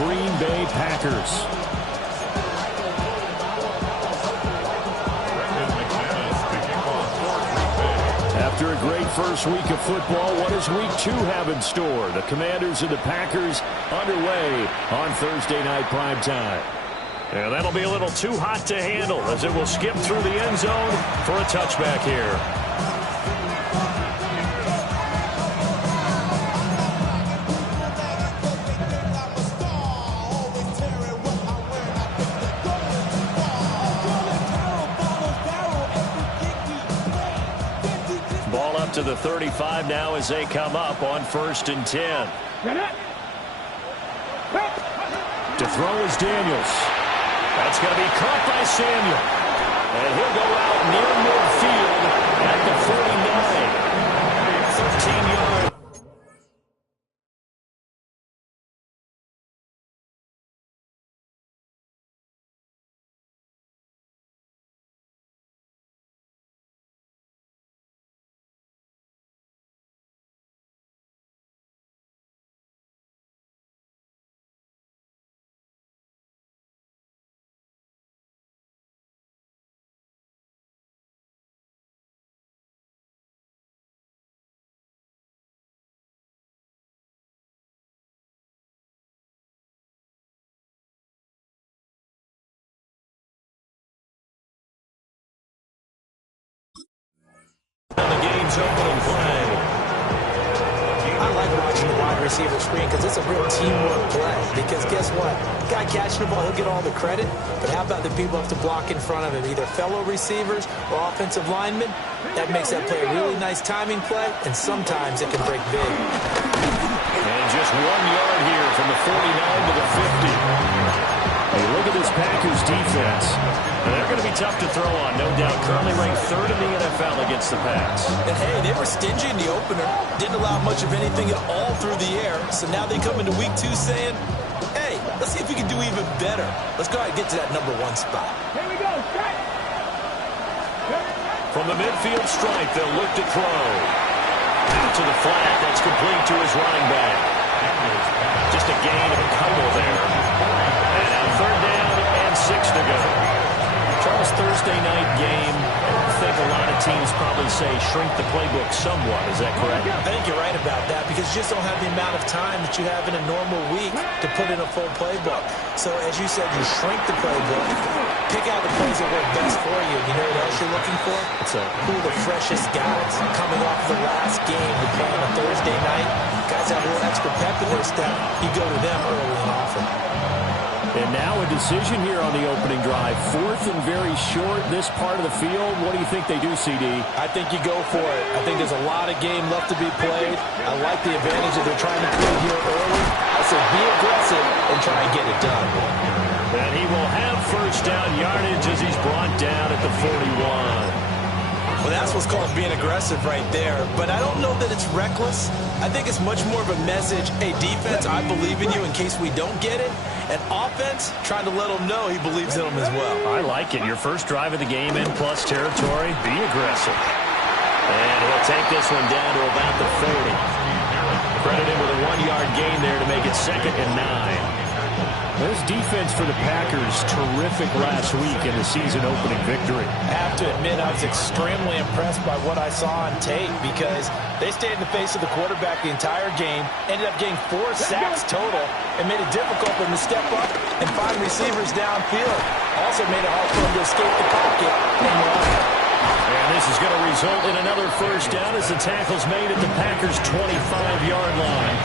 Green Bay Packers. After a great first week of football, what does week 2 have in store? The Commanders and the Packers underway on Thursday night primetime. And that'll be a little too hot to handle as it will skip through the end zone for a touchback here. Ball up to the 35 now as they come up on 1st and 10. To throw is Daniels. That's going to be caught by Samuel. And he'll go out near midfield at the 49. 13 yards. The game's opening play. I like watching the wide receiver screen because it's a real teamwork play. Because guess what? Guy catching the ball, he'll get all the credit. But how about the people who have to block in front of him, either fellow receivers or offensive linemen? That makes that play a really nice timing play, and sometimes it can break big. And just 1 yard here from the 49 to the 50. Hey, look at this Packers defense. They're going to be tough to throw on, no doubt. Currently ranked 3rd in the NFL against the pass. And, hey, they were stingy in the opener. Didn't allow much of anything at all through the air. So now they come into week 2 saying, hey, let's see if we can do even better. Let's go ahead and get to that number 1 spot. Here we go. From the midfield stripe, they'll look to throw. Out to the flat. That's complete to his running back. Just a gain of a couple there. And now 3rd down and 6 to go. Charles, Thursday night game, I think a lot of teams probably say shrink the playbook somewhat. Is that correct? I think you're right about that because you just don't have the amount of time that you have in a normal week to put in a full playbook. So as you said, you shrink the playbook, pick out the plays that work best for you. You know what else you're looking for? Who are the freshest guys coming off the last game to play on a Thursday night? Guys have a little extra pep in their step. You go to them early and often. And now a decision here on the opening drive. 4th and very short, this part of the field. What do you think they do, CD? I think you go for it. I think there's a lot of game left to be played. I like the advantage that they're trying to play here early. I say be aggressive and try and get it done. And he will have 1st down yardage as he's brought down at the 41. Well, that's what's called being aggressive right there. But I don't know that it's reckless. I think it's much more of a message, hey, defense, I believe in you in case we don't get it. And offense, trying to let them know he believes in them as well. I like it. Your first drive of the game in plus territory, be aggressive. And he'll take this one down to about the 40. Credited with a 1-yard gain there to make it 2nd and 9. This defense for the Packers, terrific last week in the season-opening victory. I have to admit I was extremely impressed by what I saw on tape because they stayed in the face of the quarterback the entire game, ended up getting 4 sacks total, and made it difficult for them to step up and find receivers downfield. Also made it hard for them to escape the pocket and run. And this is going to result in another 1st down as the tackle's made at the Packers' 25-yard line.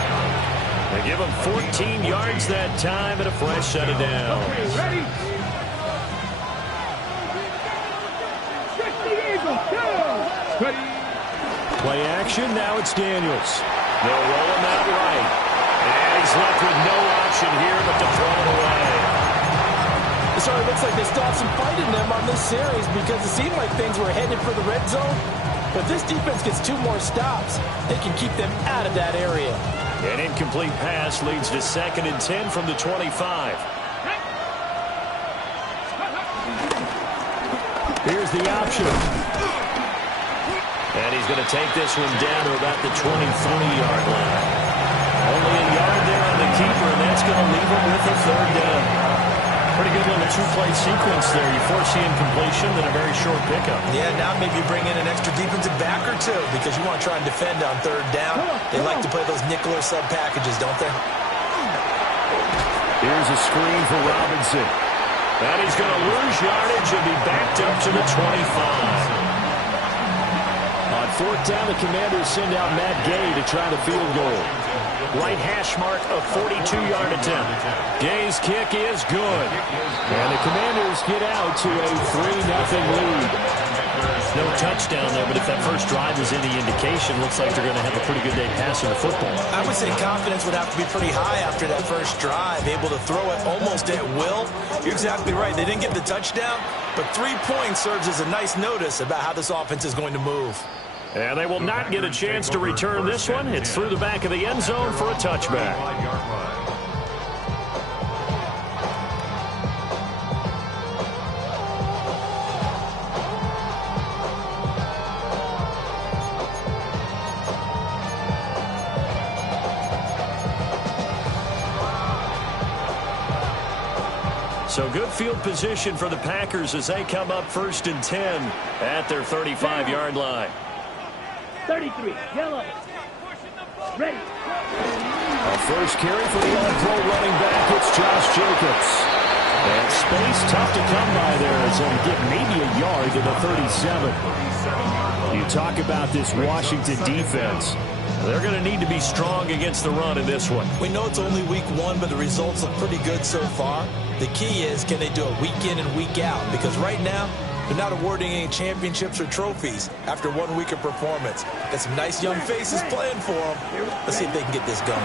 They give him 14 yards that time and a fresh set of downs. Ready? Play action, now it's Daniels. They'll roll him out right. And he's left with no option here but to throw it away. So it looks like they still have some fight in them on this series because it seemed like things were headed for the red zone. But if this defense gets 2 more stops, they can keep them out of that area. An incomplete pass leads to 2nd and 10 from the 25. Here's the option. And he's going to take this one down to about the 23-yard line. Only a yard there on the keeper, and that that's going to leave them with a third down. Pretty good little two-play sequence there. You force the incompletion, then a very short pickup. Yeah, now maybe bring in an extra defensive back or two because you want to try and defend on third down. They like to play those nickel or sub packages, don't they? Here's a screen for Robinson. And he's going to lose yardage and be backed up to the 25. On fourth down, the Commanders send out Matt Gay to try the field goal. Right hash mark, a 42-yard attempt. Gay's kick is good. And the Commanders get out to a 3-0 lead. No touchdown there, but if that first drive is any indication, looks like they're going to have a pretty good day passing the football. I would say confidence would have to be pretty high after that first drive, able to throw it almost at will. You're exactly right. They didn't get the touchdown, but 3 points serves as a nice notice about how this offense is going to move. And they will not get a chance to return this one. It's through the back of the end zone for a touchback. So good field position for the Packers as they come up 1st and 10 at their 35-yard line. 33, yellow. Ready. A first carry for the all-pro running back. It's Josh Jacobs. And space tough to come by there as he'll get maybe a yard to the 37. You talk about this Washington defense. They're going to need to be strong against the run in this one. We know it's only week 1, but the results look pretty good so far. The key is, can they do it week in and week out? Because right now, they're not awarding any championships or trophies after 1 week of performance. Got some nice young faces playing for them. Let's see if they can get this going.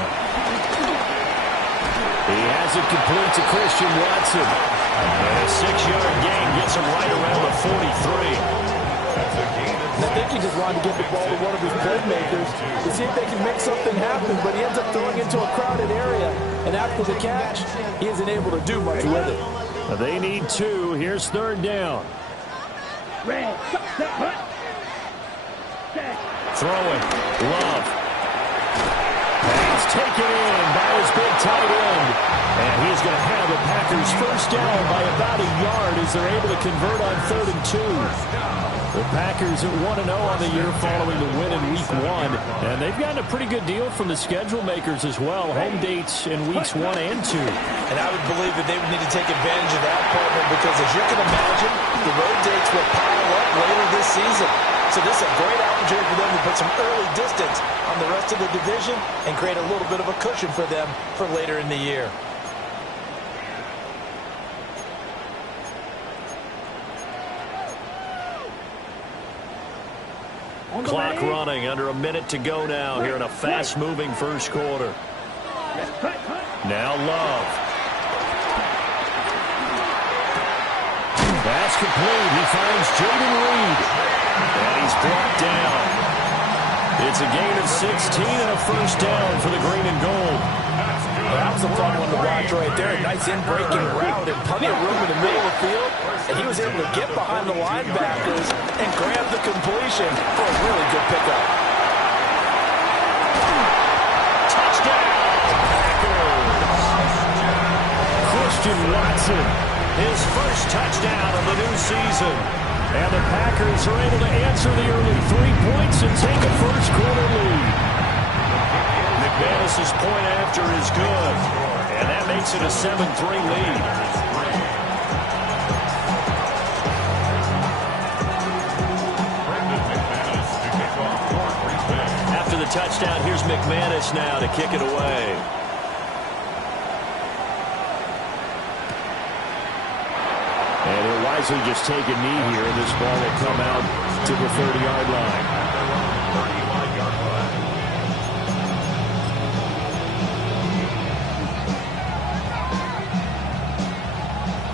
He has it complete to Christian Watson. And a 6-yard gain gets him right around the 43. I think he just wanted to get the ball to one of his playmakers to see if they can make something happen, but he ends up throwing into a crowded area, and after the catch, he isn't able to do much with it. They need 2. Here's 3rd down. Red. Throwing. Love. And it's taken in by his big tight end. And he's going to have the Packers first down by about a yard as they're able to convert on 3rd and 2. The Packers at 1-0 on the year following the win in Week 1. And they've gotten a pretty good deal from the schedule makers as well. Home dates in Weeks 1 and 2. And I would believe that they would need to take advantage of that, partner, because as you can imagine, the road dates will pile up later this season. So this is a great opportunity for them to put some early distance on the rest of the division and create a little bit of a cushion for them for later in the year. Clock running, under a minute to go now here in a fast-moving first quarter. Now Love. That's complete. He finds Jaden Reed. And he's brought down. It's a gain of 16 and a first down for the green and gold. That was a fun one to watch right there. A nice in-breaking route and plenty of room in the middle of the field. And he was able to get behind the linebackers and grab the completion for a really good pickup. Touchdown, Packers. Christian Watson. His first touchdown of the new season. And the Packers are able to answer the early 3 points and take a first quarter lead. McManus's point after is good. And that makes it a 7-3 lead. After the touchdown, here's McManus now to kick it away. And he'll wisely just take a knee here, and this ball will come out to the 30-yard line.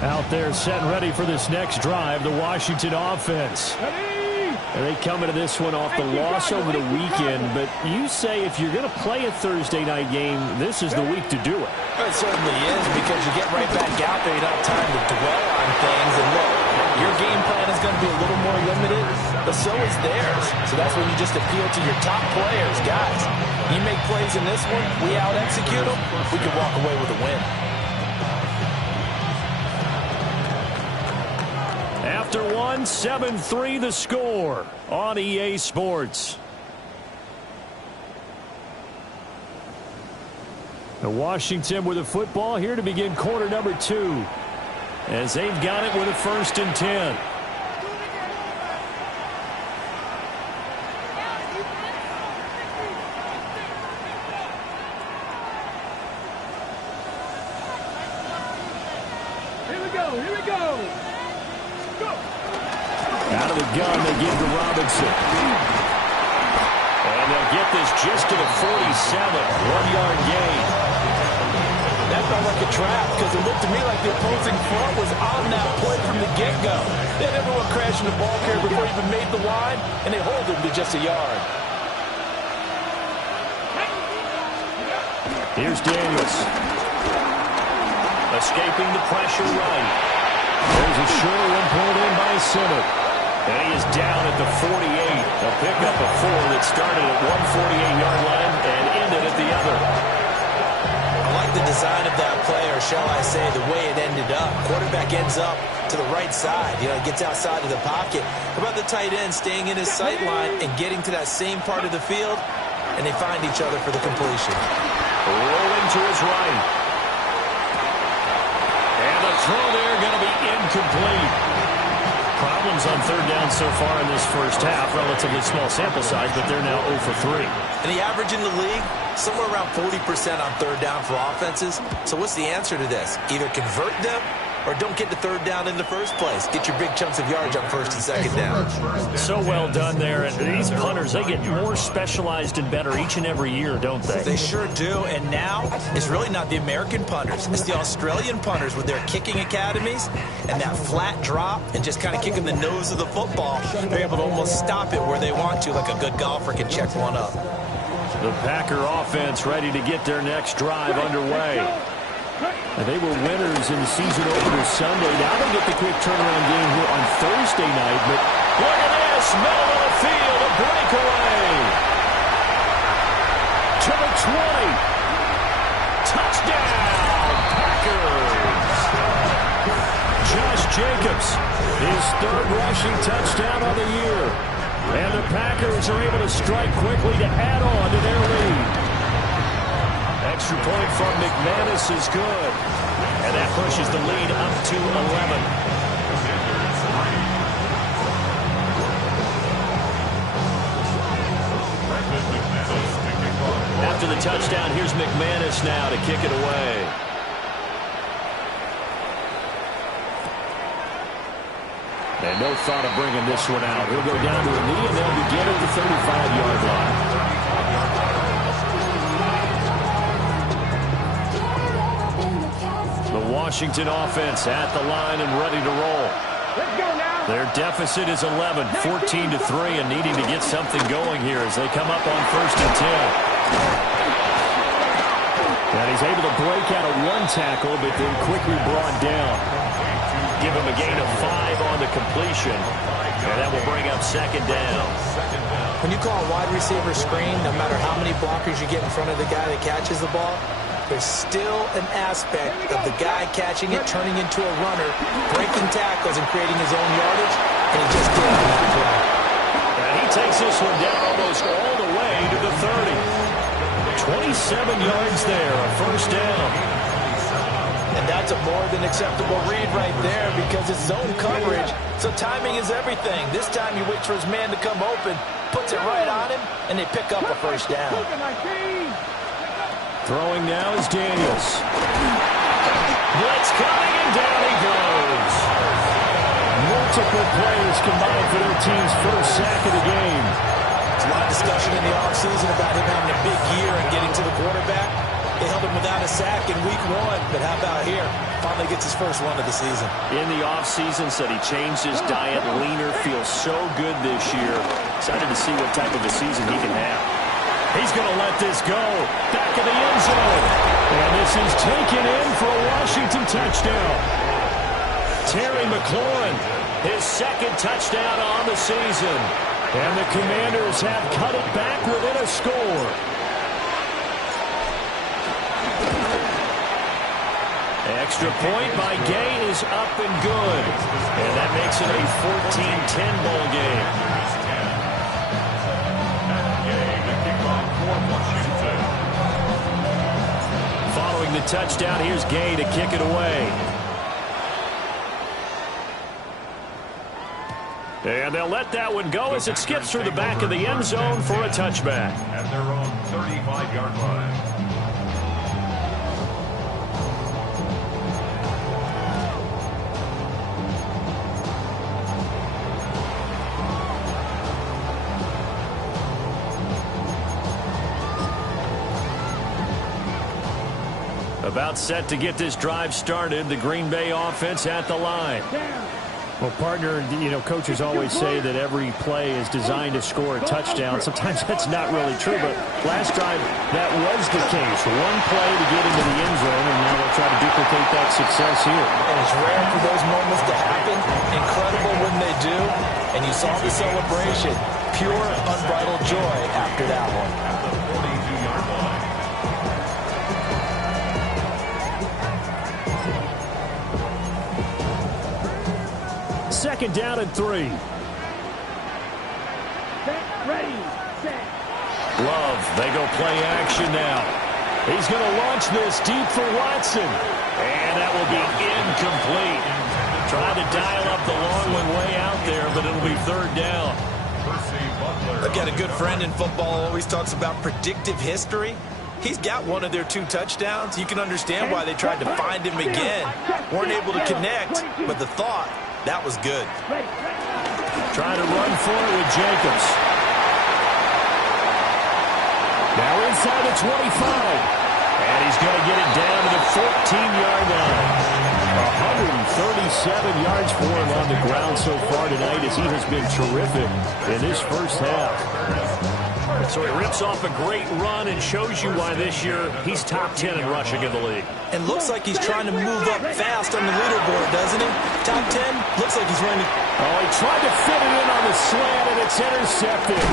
Out there set and ready for this next drive, the Washington offense. And they come into this one off the loss over the weekend, but you say if you're going to play a Thursday night game, this is the week to do it. It certainly is, because you get right back out there. You don't have time to dwell on things. And look, your game plan is going to be a little more limited, but so is theirs. So that's when you just appeal to your top players. Guys, You make plays in this one, we out-execute them, we can walk away with a win. After one, 7-3 the score on EA Sports. Washington with the football here to begin quarter number 2. As they've got it with a 1st and 10. Here we go. Go. Out of the gun, they give to Robinson. And they'll get this just to the 47. 1-yard gain. That felt like a trap because it looked to me like the opposing front was on that play from the get-go. They had everyone crashing the ball carrier before he even made the line, and they hold him to just a yard. Here's Daniels. Escaping the pressure right. There's a short one pulled in by Simmons. And he is down at the 48. A pickup of 4 that started at one 48-yard line and ended at the other. I like the design of that play, or shall I say the way it ended up. Quarterback ends up to the right side. Gets outside of the pocket. How about the tight end staying in his sight line and getting to that same part of the field, and they find each other for the completion. Rolling to his right. And the throw there going to be incomplete. Problems on 3rd down so far in this first half. Relatively small sample size, but they're now 0 for 3. And the average in the league, somewhere around 40% on 3rd down for offenses. So what's the answer to this? Either convert them or don't get the 3rd down in the first place. Get your big chunks of yards on 1st and 2nd down. So well done there. And these punters, they get more specialized and better each and every year, don't they? They sure do. And now it's really not the American punters. It's the Australian punters with their kicking academies and that flat drop and just kind of kicking the nose of the football. They're able to almost stop it where they want to, like a good golfer can check one up. The Packer offense ready to get their next drive underway. And they were winners in the season opener Sunday. Now they get the quick turnaround game here on Thursday night. But look at this. Middle of the field. A breakaway. To the 20. Touchdown, Packers. Josh Jacobs, his 3rd rushing touchdown of the year. And the Packers are able to strike quickly to add on to their lead. Extra point from McManus is good. And that pushes the lead up to 11. After the touchdown, here's McManus now to kick it away. And no thought of bringing this one out. He'll go down to a knee, and they'll begin at the 35-yard line. The Washington offense at the line and ready to roll. Let's go now. Their deficit is 11, 14-3, and needing to get something going here as they come up on 1st and 10. And he's able to break out of 1 tackle, but then quickly brought down. Give him a gain of 5 on the completion. And that will bring up 2nd down. When you call a wide receiver screen, no matter how many blockers you get in front of the guy that catches the ball, there's still an aspect of the guy catching it, turning into a runner, breaking tackles and creating his own yardage, and he just did on that play. And he takes this one down almost all the way to the 30. 27 yards there, a 1st down. And that's a more than acceptable read right there because it's zone coverage, so timing is everything. This time he waits for his man to come open, puts it right on him, and they pick up a 1st down. Throwing now is Daniels. Blitz coming, and down he goes. Multiple players combined for their team's 1st sack of the game. There's a lot of discussion in the offseason about him having a big year and getting to the quarterback. They held him without a sack in week 1, but how about here? Finally gets his 1st one of the season. In the offseason, said he changed his diet, leaner, feels so good this year. Excited to see what type of a season he can have. He's going to let this go. Back of the end zone. And this is taken in for a Washington touchdown. Terry McLaurin, his 2nd touchdown on the season. And the Commanders have cut it back within a score. extra point by Gay is up and good. And that makes it a 14-10 ball game. Following the touchdown, here's Gay to kick it away. And they'll let that one go as it skips through the back of the end zone for a touchback. At their own 35-yard line. About set to get this drive started. The Green Bay offense at the line. Well, partner, you know, coaches always say that every play is designed to score a touchdown. Sometimes that's not really true, but last drive, that was the case. One play to get into the end zone, and now they'll try to duplicate that success here. And it's rare for those moments to happen. Incredible when they do. And you saw the celebration. Pure, unbridled joy after that one. At the 42-yard line. Second down and 3. Ready, set. Love, they go play action now. He's going to launch this deep for Watson. And that will be incomplete. Trying to dial up the long one way out there, but it'll be third down. I've got a good friend in football who always talks about predictive history. He's got one of their 2 touchdowns. You can understand why they tried to find him again. Weren't able to connect, but the thought, that was good. Trying to run for it with Jacobs. Now inside the 25. And he's going to get it down to the 14-yard line. 137 yards for him on the ground so far tonight as he has been terrific in this first half. So he rips off a great run and shows you why this year he's top 10 in rushing in the league. And looks like he's trying to move up fast on the leaderboard, doesn't he? Top 10, looks like he's running. Oh, he tried to fit it in on the slant, and it's intercepted.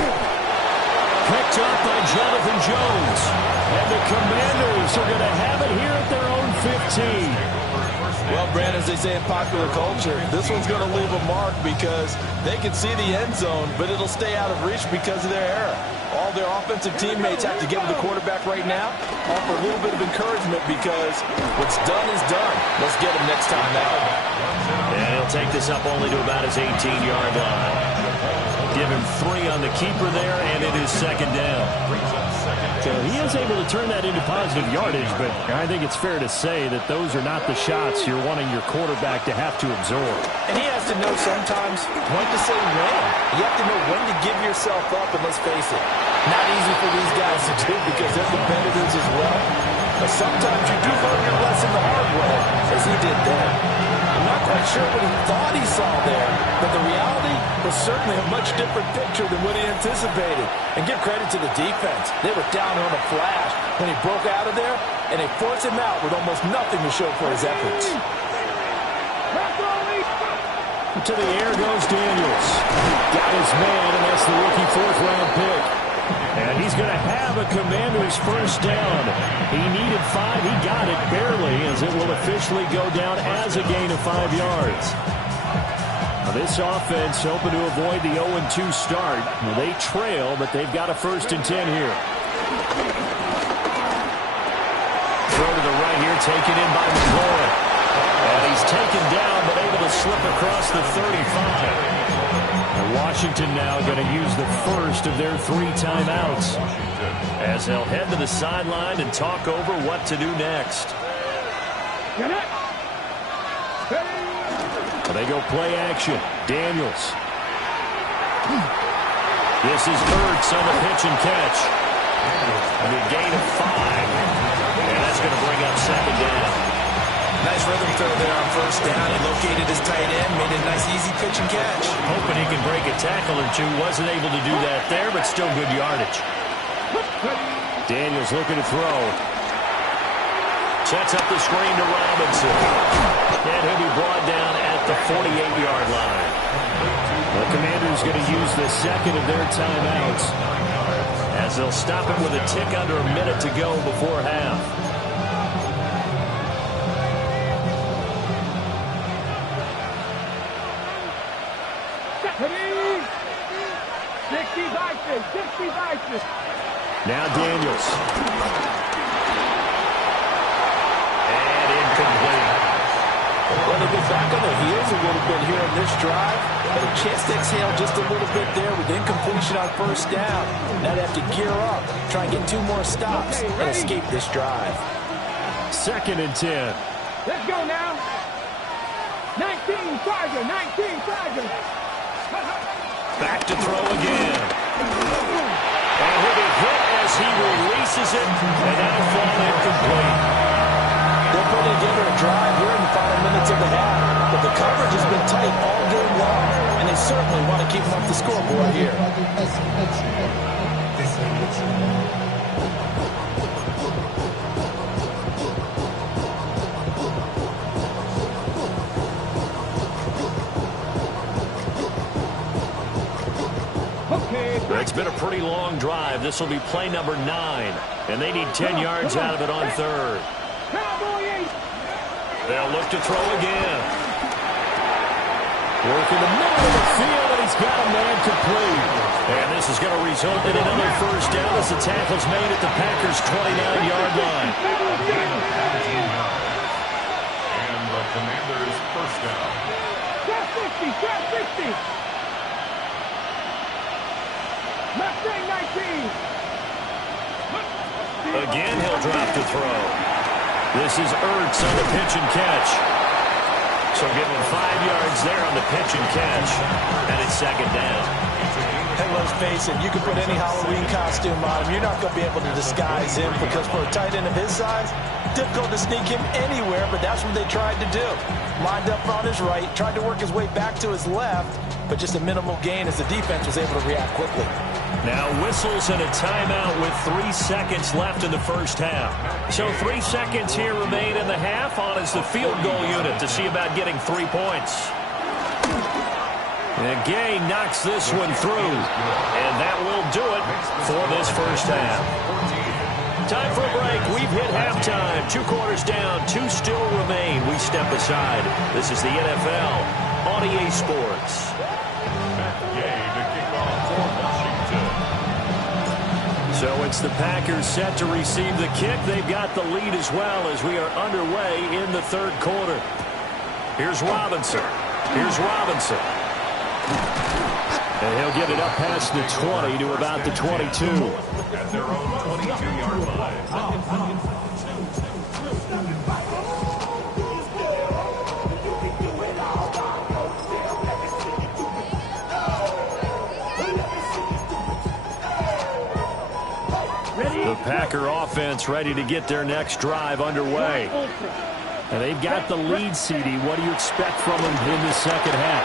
Picked up by Jonathan Jones. And the Commanders are going to have it here at their own 15. Well, Brandon, as they say in popular culture, this one's going to leave a mark because they can see the end zone, but it'll stay out of reach because of their error. All their offensive teammates have to give the quarterback right now, offer a little bit of encouragement because what's done is done. Let's get him next time out. And he'll take this up only to about his 18-yard line. Give him 3 on the keeper there, and it is second down. So he is able to turn that into positive yardage, but I think it's fair to say that those are not the shots you're wanting your quarterback to have to absorb. And he has to know sometimes when to say when. You have to know when to give yourself up, and let's face it, not easy for these guys to do because they're competitors as well. But sometimes you do learn your lesson the hard way, as he did there. I'm not quite sure what he thought he saw there, but the reality was certainly a much different picture than what he anticipated. And give credit to the defense. They were down on a flash when he broke out of there, and they forced him out with almost nothing to show for his efforts. To the air goes Daniels. Got his man, and that's the rookie 4th-round pick. And he's going to have a Commander's first down. He needed 5. He got it barely as it will officially go down as a gain of 5 yards. Now this offense hoping to avoid the 0-2 start. Well, they trail, but they've got a 1st and 10 here. Throw to the right here, taken in by McLaurin. And he's taken down, but able to slip across the 35. And Washington now going to use the first of their 3 timeouts as they'll head to the sideline and talk over what to do next. They go play action. Daniels. This is Ertz on the pitch and catch. And a gain of 5. And that's going to bring up second down. Nice rhythm throw there on first down. He located his tight end, made a nice easy pitch and catch. Hoping he can break a tackle or 2. Wasn't able to do that there, but still good yardage. Daniels looking to throw. Sets up the screen to Robinson. And he'll be brought down at the 48-yard line. The Commanders going to use the second of their timeouts as they'll stop it with a tick under a minute to go before half. Ready? 60 vices, 60 vices. Now Daniels. And incomplete. Well, they get back on their heels a little bit here on this drive. Had a chance to exhale just a little bit there with incompletion on first down. Now they have to gear up, try and get 2 more stops, and escape this drive. 2nd and 10. Let's go now. 19 Charger, 19 Charger. Back to throw again. And he'll be hit as he releases it, and that'll fall incomplete. They're putting together a drive here in the final minutes of the half, but the coverage has been tight all game long, and they certainly want to keep them off the scoreboard here. It's been a pretty long drive. This will be play number 9, and they need 10 yards out of it on 3rd. They'll look to throw again. Working the middle of the field, and he's got a man complete. And this is going to result in another first down as the tackle's made at the Packers' 29-yard line. And the Commanders' first down. Trap 60, trap 60. Mustang 19. Again, he'll drop to throw. This is Ertz on the pitch and catch. So give him 5 yards there on the pitch and catch. And it's 2nd down. Hey, let's face it, you can put any Halloween costume on him. You're not going to be able to disguise him because for a tight end of his size, difficult to sneak him anywhere, but that's what they tried to do. Lined up on his right, tried to work his way back to his left, but just a minimal gain as the defense was able to react quickly. Now whistles and a timeout with 3 seconds left in the first half. So 3 seconds here remain in the half. On is the field goal unit to see about getting 3 points. And Gay knocks this one through. And that will do it for this first half. Time for a break. We've hit halftime. 2 quarters down. 2 still remain. We step aside. This is the NFL on EA Sports. So it's the Packers set to receive the kick. They've got the lead as well as we are underway in the 3rd quarter. Here's Robinson. Here's Robinson. And he'll get it up past the 20 to about the 22. At their own 22-yard line. The Packer offense ready to get their next drive underway. And they've got the lead, CD. What do you expect from them in the second half?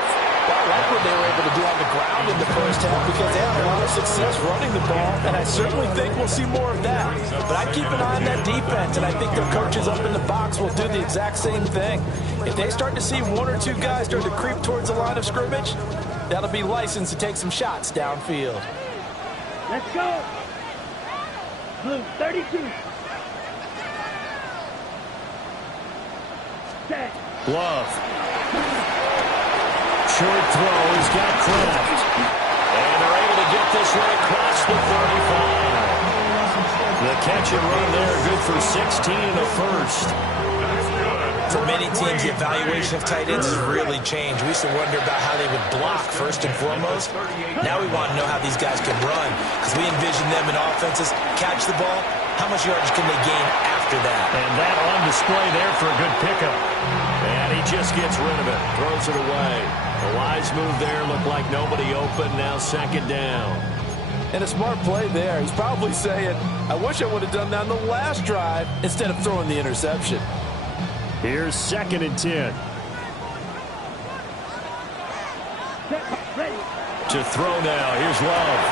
Well, I like what they were able to do on the ground in the first half because they had a lot of success running the ball, and I certainly think we'll see more of that. But I keep an eye on that defense, and I think their coaches up in the box will do the exact same thing. If they start to see 1 or 2 guys start to creep towards the line of scrimmage, that'll be licensed to take some shots downfield. Let's go. Blue 32. Set. Love. Short throw. He's got Kraft. And they're able to get this one across the 35. The catch and run there, good for 16 and a first. For many teams, the evaluation of tight ends has really changed. We used to wonder about how they would block first and foremost. Now we want to know how these guys can run because we envision them in offenses catch the ball. How much yardage can they gain after that? And that on display there for a good pickup. And he just gets rid of it, throws it away. A wise move there, looked like nobody open, now 2nd down. And a smart play there. He's probably saying, I wish I would have done that on the last drive instead of throwing the interception. Here's 2nd and 10. To throw now, here's Love.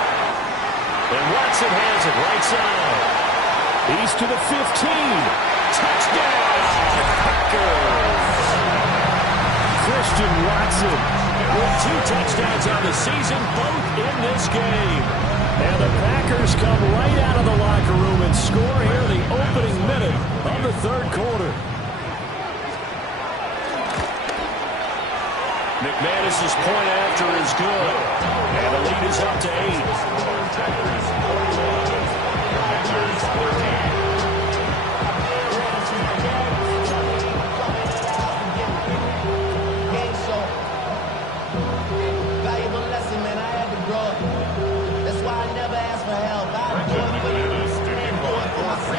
And Watson has it right side. He's to the 15. Touchdown! Packers! Christian Watson with 2 touchdowns on the season, both in this game. And the Packers come right out of the locker room and score here in the opening minute of the 3rd quarter. McManus's point after is good. And the lead is up to 8.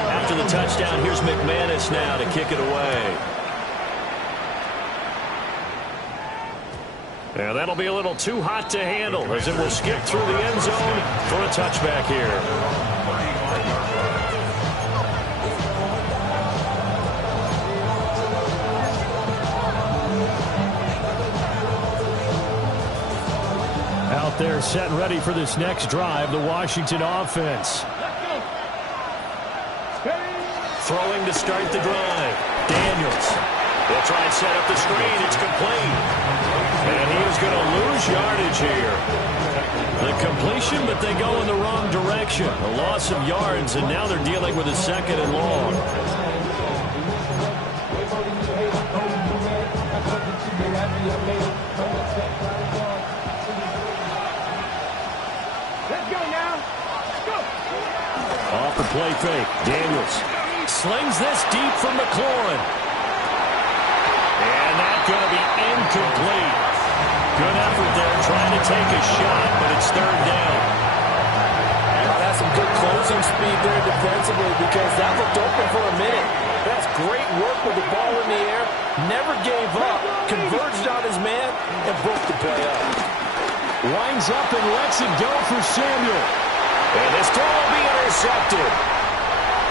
After the touchdown, here's McManus now to kick it away. And that'll be a little too hot to handle as it will skip through the end zone for a touchback here. Out there set and ready for this next drive, the Washington offense. Throwing to start the drive. Daniels. They'll try and set up the screen. It's complete. And he is going to lose yardage here. The completion, but they go in the wrong direction. A loss of yards, and now they're dealing with a 2nd and long. Let's go now. Go. Off the play fake. Daniels slings this deep for McLaurin. And that's going to be incomplete. Good effort there trying to take a shot, but it's 3rd down. That's some good closing speed there defensively because that looked open for a minute. That's great work with the ball in the air. Never gave up. Converged on his man and broke the play up. Winds up and lets it go for Samuel. And this throw will be intercepted.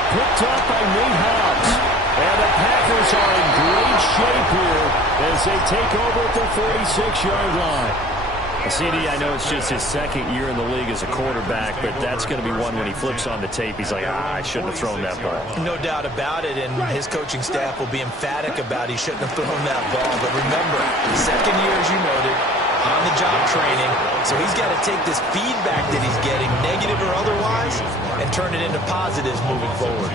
Picked up by Nate Hobbs. And the Packers are in great shape here as they take over at the 46-yard line. CD, I know it's just his 2nd year in the league as a quarterback, but that's going to be one when he flips on the tape, he's like, I shouldn't have thrown that ball. No doubt about it, and his coaching staff will be emphatic about he shouldn't have thrown that ball. But remember, 2nd year, as you noted, on-the-job training, so he's got to take this feedback that he's getting, negative or otherwise, and turn it into positives moving forward.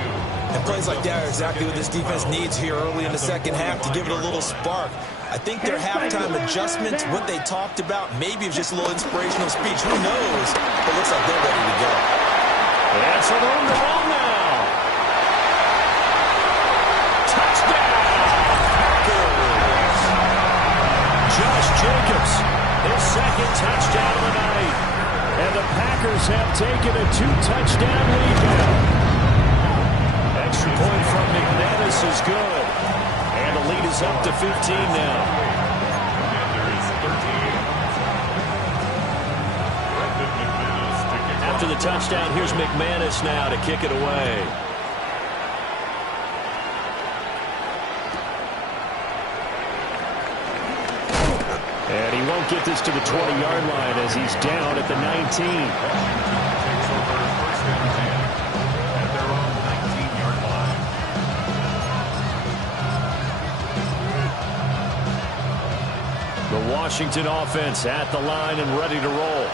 And plays like that are exactly what this defense needs here early in the 2nd half to give it a little spark. I think their halftime adjustments, what they talked about, maybe it was just a little inspirational speech. Who knows? But it looks like they're ready to go. That's a room to run now. Touchdown, Packers. Josh Jacobs, his 2nd touchdown of the night. And the Packers have taken a 2-touchdown lead now. Extra point from McManus is good. And the lead is up to 15 now. After the touchdown, here's McManus now to kick it away. And he won't get this to the 20-yard line as he's down at the 19. Washington offense at the line and ready to roll.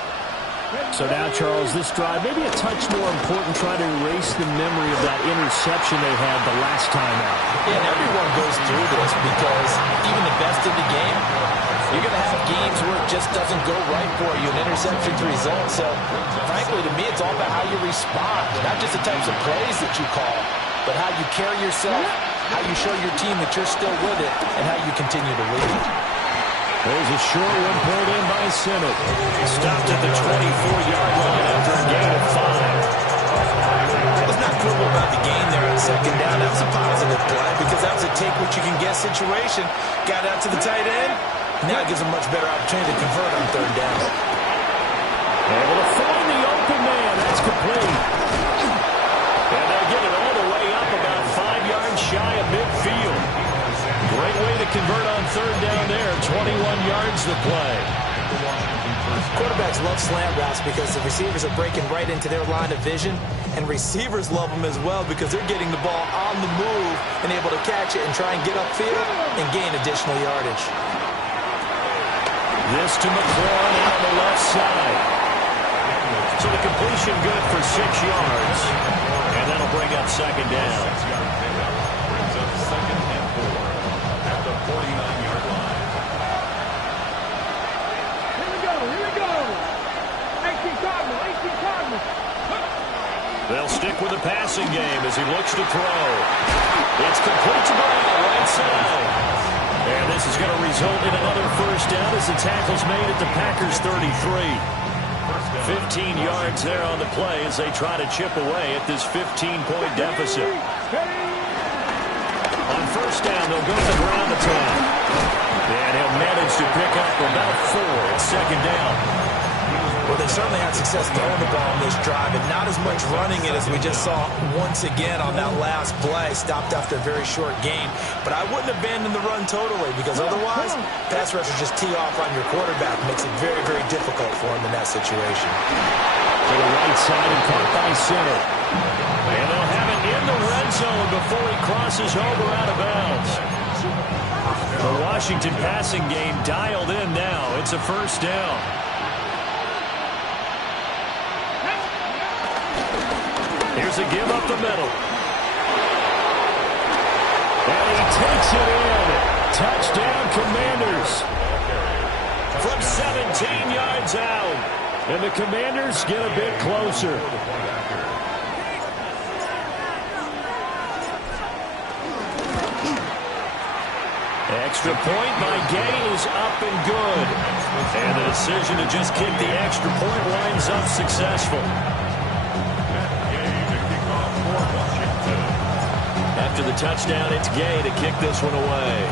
So now, Charles, this drive maybe a touch more important, trying to erase the memory of that interception they had the last time out. Yeah, and everyone goes through this because even the best in the game, you're going to have games where it just doesn't go right for you, an interception's the result. So, frankly, to me, it's all about how you respond, not just the types of plays that you call, but how you carry yourself, how you show your team that you're still with it, and how you continue to lead. There's a short one pulled in by Simmons. Stopped at the 24-yard line after a gain of 5. Let's not quibble about the gain there on 2nd down. That was a positive play because that was a take-what-you-can-get situation. Got out to the tight end. Now it gives a much better opportunity to convert on 3rd down. Able to find the open man. That's complete. And they'll get it all the way up about 5 yards shy of midfield. Great way to convert on 3rd down there. 21 yards to play. Quarterbacks love slant routes because the receivers are breaking right into their line of vision, and receivers love them as well because they're getting the ball on the move and able to catch it and try and get upfield and gain additional yardage. This to McLaurin out on the left side. So the completion good for 6 yards, and that'll bring up 2nd down. They'll stick with the passing game as he looks to throw. It's complete to Brown, right side. And this is going to result in another first down as the tackle's made at the Packers' 33. 15 yards there on the play as they try to chip away at this 15-point deficit. On first down, they'll go to the ground attack. And he'll manage to pick up about 4 at second down. Well, they certainly had success throwing the ball on this drive, and not as much running it as we just saw once again on that last play, stopped after a very short gain. But I wouldn't abandon the run totally, because otherwise, pass rushers just tee off on your quarterback. Makes it very, very difficult for him in that situation. To the right side and caught by center. And they'll have it in the red zone before he crosses over out of bounds. The Washington passing game dialed in now. It's a first down. Here's a give up the middle. And he takes it in. Touchdown, Commanders. From 17 yards out. And the Commanders get a bit closer. Extra point by Gay is up and good. And the decision to just kick the extra point winds up successful. After the touchdown, it's Gay to kick this one away.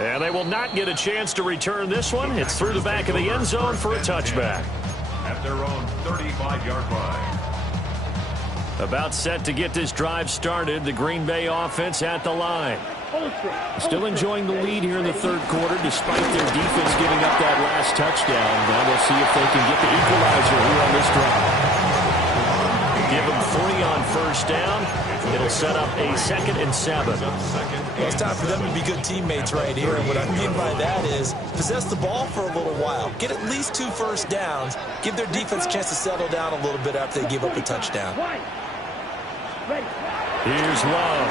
And they will not get a chance to return this one. It's through the back of the end zone for a touchback. At their own 35-yard line. About set to get this drive started. The Green Bay offense at the line. Still enjoying the lead here in the third quarter despite their defense giving up that last touchdown. Now we'll see if they can get the equalizer here on this drive. Give them 3 on first down. It'll set up a 2nd and 7. Well, it's time for them to be good teammates right here. And what I mean by that is possess the ball for a little while. Get at least 2 first downs. Give their defense a chance to settle down a little bit after they give up a touchdown. Here's Love.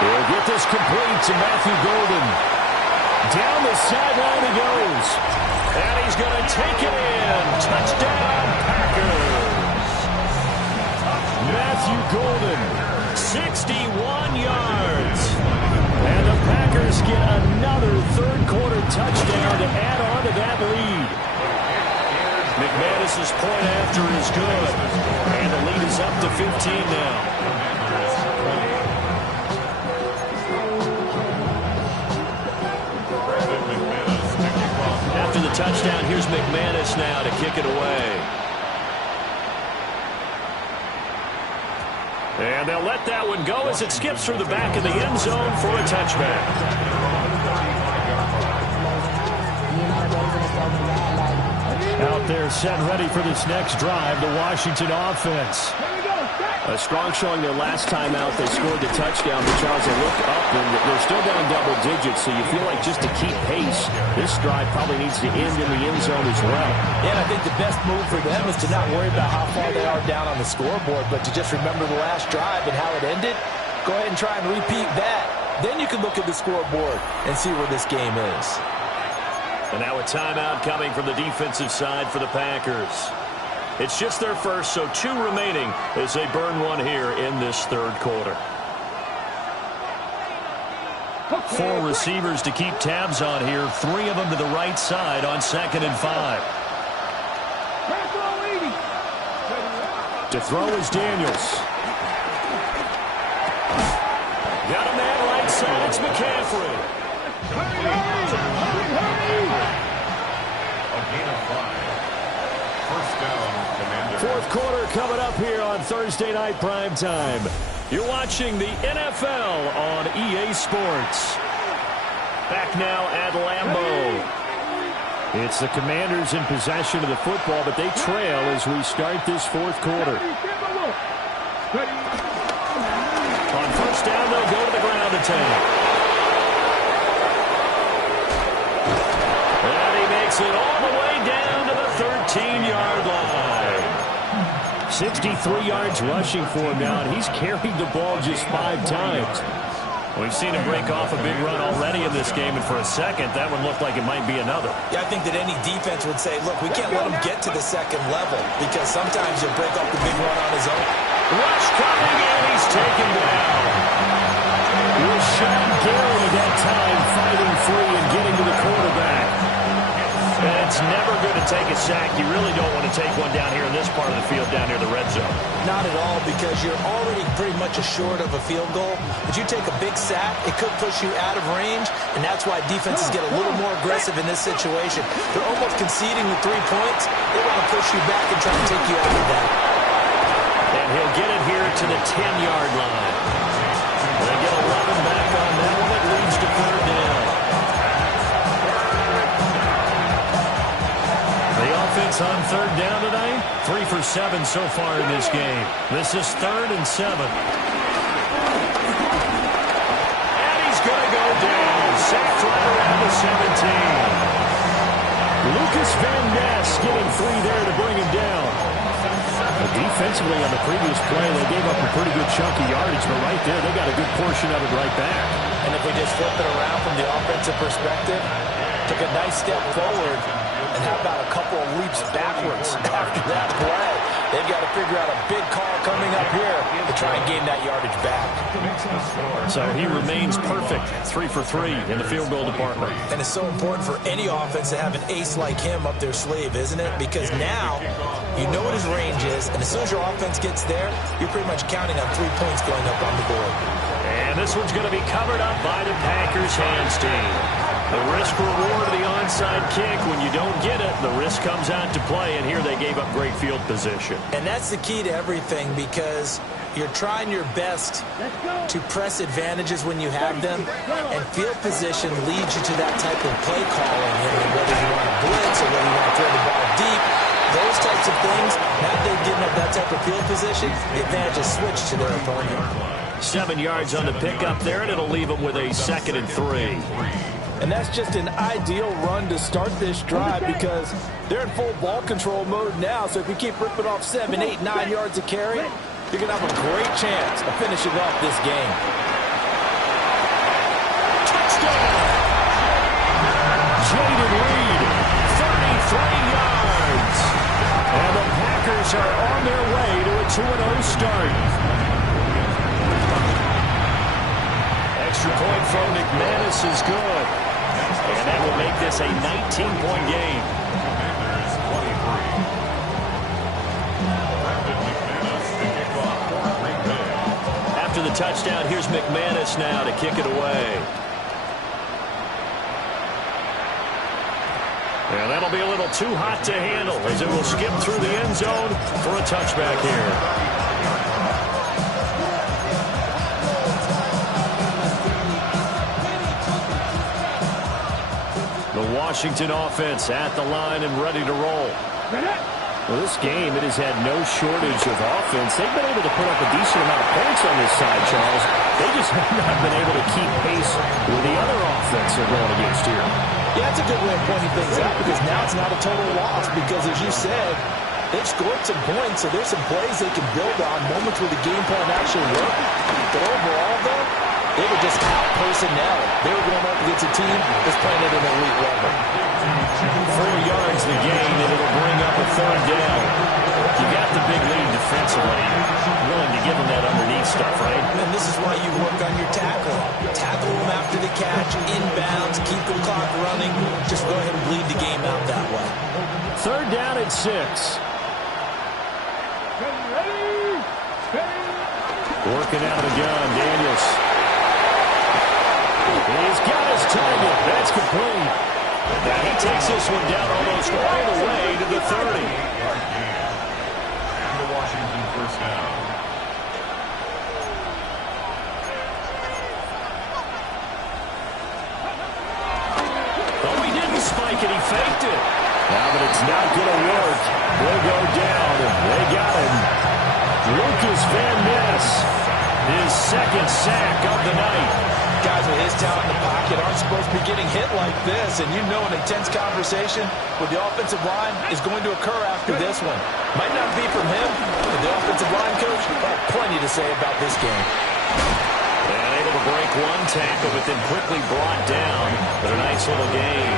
He'll get this complete to Matthew Golden. Down the sideline he goes. And he's going to take it in. Touchdown, Packers. Matthew Golden, 61 yards. and the Packers get another third-quarter touchdown to add on to that lead. McManus's point after is good. And the lead is up to 15 now. After the touchdown, here's McManus now to kick it away. And they'll let that one go as it skips through the back of the end zone for a touchback. Out there set ready for this next drive, the Washington offense. A strong showing their last time out. They scored the touchdown, but Charles, they look up, and they're still down double digits, so you feel like just to keep pace, this drive probably needs to end in the end zone as well. Yeah, and I think the best move for them is to not worry about how far they are down on the scoreboard, but to just remember the last drive and how it ended. Go ahead and try and repeat that. Then you can look at the scoreboard and see where this game is. And now a timeout coming from the defensive side for the Packers. It's just their first, so 2 remaining as they burn one here in this third quarter. 4 receivers to keep tabs on here. 3 of them to the right side on 2nd and 5. To throw is Daniels. Got a man right side. It's McCaffrey. A gain of 5. First down, Commanders. Fourth quarter coming up here on Thursday Night Primetime. You're watching the NFL on EA Sports. Back now at Lambeau. It's the Commanders in possession of the football, but they trail as we start this fourth quarter. On first down, they'll go to the ground attack. And he makes it all the way down to the 13-yard line. 63 yards rushing for him now, and he's carried the ball just 5 times. We've seen him break off a big run already in this game, and for a second, that one looked like it might be another. Yeah, I think that any defense would say, look, we can't let him get to the second level because sometimes he'll break off the big run on his own. Rush coming, and he's taken down. Rashawn Gary at that time fighting free and getting to the quarterback. And it's never good to take a sack. You really don't want to take one down here in this part of the field, down near the red zone. Not at all, because you're already pretty much assured of a field goal. But you take a big sack, it could push you out of range, and that's why defenses get a little more aggressive in this situation. They're almost conceding the 3 points. They want to push you back and try to take you out of that. And he'll get it here to the 10-yard line. They get 11 back on that one. It leads to third down. The offense on third down tonight, 3 for 7 so far in this game. This is 3rd and 7. And he's going to go down. Sacked right around the 17. Lucas Van Ness getting 3 there to bring him down. Defensively on the previous play, they gave up a pretty good chunk of yardage, but right there, they got a good portion of it right back. And if we just flip it around from the offensive perspective, took a nice step forward, and how about a couple of leaps backwards after that play? They've got to figure out a big call coming up here to try and gain that yardage back. So he remains perfect, 3 for 3 in the field goal department. And it's so important for any offense to have an ace like him up their sleeve, isn't it? Because now you know what his range is, and as soon as your offense gets there, you're pretty much counting on 3 points going up on the board. And this one's going to be covered up by the Packers hands team. The risk-reward of the onside kick, when you don't get it, the risk comes out to play, and here they gave up great field position. And that's the key to everything, because you're trying your best to press advantages when you have them, and field position leads you to that type of play calling. I mean, whether you want to blitz or whether you want to throw the ball deep, those types of things, now that they've given up that type of field position, the advantage is switched to their opponent. 7 yards on the pickup there, and it'll leave them with a 2nd and 3. And that's just an ideal run to start this drive because they're in full ball control mode now. So if you keep ripping off 7, 8, 9 yards of carry, you're going to have a great chance of finishing off this game. Touchdown! Jayden Reed, 33 yards. And the Packers are on their way to a 2-0 start. Extra point from McManus is good. And that will make this a 19-point game. After the touchdown, here's McManus now to kick it away. And that'll be a little too hot to handle as it will skip through the end zone for a touchback here. The Washington offense at the line and ready to roll. Well, this game, it has had no shortage of offense. They've been able to put up a decent amount of points on this side, Charles. They just have not been able to keep pace with the other offense they're going against here. Yeah, that's a good way of pointing things out because now it's not a total loss because, as you said, they've scored some points, so there's some plays they can build on, moments where the game plan actually worked. But overall, though, they were just out-personnel. They were going up against a team that's playing at an elite level. 4 yards the gain, and it'll bring up a 3rd down. You got the big lead defensively. You're willing to give them that underneath stuff, right? And this is why you work on your tackling. Tackle them after the catch, inbounds, keep the clock running. Just go ahead and bleed the game out that way. 3rd down and 6. Working out of the gun, Daniels. He's got his target. That's complete. Now he takes this one down almost all the way to the 30. And the Washington first down. Oh, he didn't spike it. He faked it. Now that it's not going to work, they'll go down, and they got him. Lucas Van Ness, his 2nd sack of the night. Guys with his talent in the pocket aren't supposed to be getting hit like this, and you know an intense conversation with the offensive line is going to occur after this one. Might not be from him, but the offensive line coach will have plenty to say about this game. And able able to break one tackle, but then quickly brought down with a nice little gain.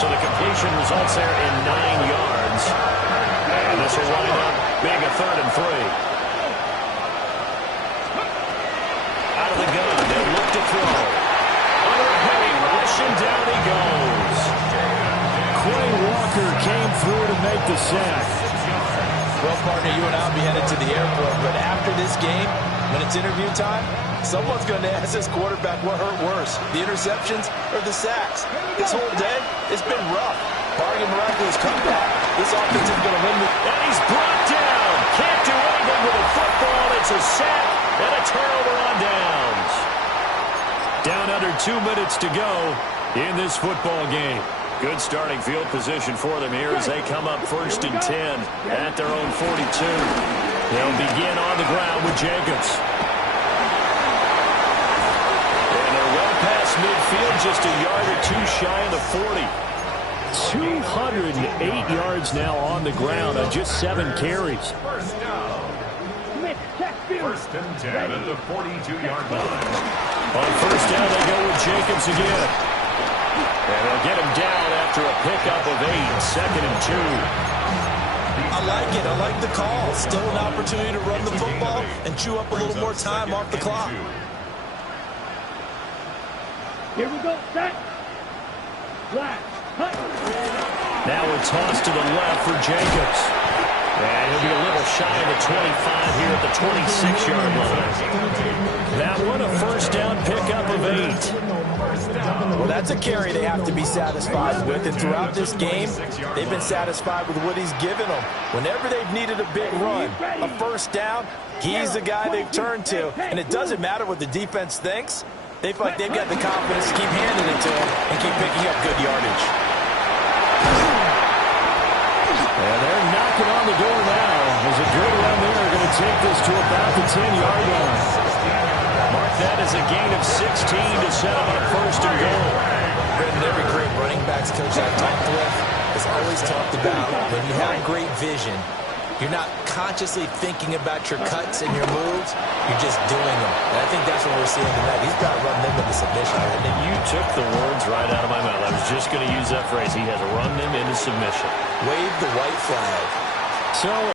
So the completion results there in 9 yards. And this will wind up being a 3rd and 3. Out of the gun, they'll look to throw. Under a heavy rush, and down he goes. Quay Walker came through to make the sack. Well, partner, you and I will be headed to the airport, but after this game, when it's interview time, someone's going to ask this quarterback what hurt worse, the interceptions or the sacks. This whole day, it's been rough. Barring a miraculous comeback, this offense is going to win. And he's brought down. Can't do anything with a football. It's a sack and a turnover on downs. Down under 2 minutes to go in this football game. Good starting field position for them here as they come up 1st and 10 at their own 42. They'll begin on the ground with Jacobs. And they're well past midfield, just a yard or 2 shy of the 40. 208 yards now on the ground on just 7 carries. First down. 1st and 10 at the 42-yard line. On 1st down, they go with Jacobs again. And they'll get him down after a pickup of 8, 2nd and 2. I like it. I like the call. Still an opportunity to run the football and chew up a little more time off the clock. Here we go. Set. Flat. Now a toss to the left for Jacobs. And he'll be a little shy of the 25 here at the 26-yard line. That one a 1st down pickup of 8. Well, that's a carry they have to be satisfied with. And throughout this game, they've been satisfied with what he's given them. Whenever they've needed a big run, a 1st down, he's the guy they've turned to. And it doesn't matter what the defense thinks. They feel like they've got the confidence to keep handing it to him and keep picking up good yardage. And they're knocking on the door now. As a good run there, are going to take this to about the 10-yard line. Mark that as a gain of 16 to set up 1st and goal. Brendan, every great running backs coach I've talked with has always talked about when you have great vision, you're not consciously thinking about your cuts and your moves, you're just doing them. And I think that's what we're seeing tonight. He's got to run them into submission. And you took the words right out of my mouth. I was just going to use that phrase. He has run them into submission. Wave the white flag. So